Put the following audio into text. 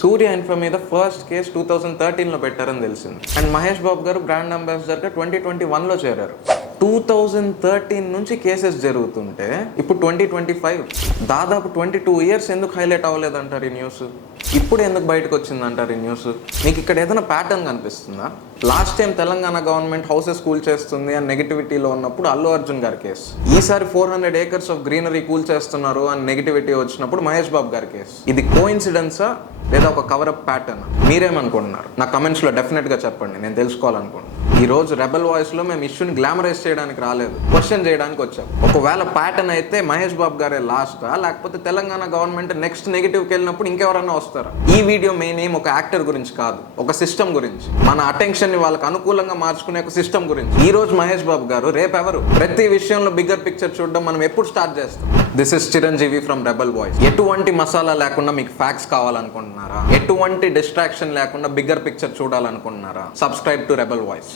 సూర్య info మీద first case 2013లో పెట్టారని తెలిసింది. అండ్ మహేష్ బాబు గారు బ్రాండ్ అంబాసిడర్గా 2021లో చేరారు. 2013 నుంచి కేసెస్ జరుగుతుంటే ఇప్పుడు 2025, దాదాపు 22 ఇయర్స్ ఎందుకు హైలైట్ అవ్వలేదంటారు ఈ న్యూస్? ఇప్పుడు ఎందుకు బయటకు వచ్చిందంటారు ఈ న్యూస్? మీకు ఇక్కడ ఏదైనా ప్యాటర్న్ కనిపిస్తుందా? Last time Telangana government houses cool చేస్తుంది అని నెగిటివిటీలో ఉన్నప్పుడు అల్లు అర్జున్ గారి కేసు. ఈసారి 400 acres ఆఫ్ గ్రీనరీ కూల్ చేస్తున్నారు అని నెగిటివిటీ వచ్చినప్పుడు మహేష్ బాబు గారి కేసు. ఇది కోఇన్సిడెన్సా లేదా ఒక కవరప్ ప్యాటర్న్? మీరేమనుకుంటున్నారు? నా కమెంట్స్లో డెఫినెట్గా చెప్పండి, నేను తెలుసుకోవాలనుకుంటున్నాను. ఈ రోజు రెబల్ వాయిస్లో మేము ఇష్యూని గ్లామరైజ్ చేయడానికి రాలేదు, క్వశ్చన్ చేయడానికి వచ్చాం. ఒకవేళ ప్యాటర్న్ అయితే మహేష్ బాబు గారే లాస్టా, లేకపోతే తెలంగాణ గవర్నమెంట్ నెక్స్ట్ నెగిటివ్కి వెళ్ళినప్పుడు ఇంకెవరన్నా వస్తారా? ఈ వీడియో మెయిన్ ఏం ఒక యాక్టర్ గురించి కాదు, ఒక సిస్టమ్ గురించి, మన అటెన్షన్ ని వాళ్ళకి అనుకూలంగా మార్చుకునే ఒక సిస్టమ్ గురించి. ఈ రోజు మహేష్ బాబు గారు, రేపు ఎవరు? ప్రతి విషయంలో బిగ్గర్ పిక్చర్ చూడడం మనం ఎప్పుడు స్టార్ట్ చేస్తాం? This is Chiranjeevi from rebel voice. ఎటువంటి మసాలా లేకుండా మీకు ఫ్యాక్ట్స్ కావాలనుకుంటున్నారా? ఎటువంటి డిస్ట్రాక్షన్ లేకుండా బిగ్గర్ పిక్చర్ చూడాలనుకుంటున్నారా? Subscribe to rebel voice.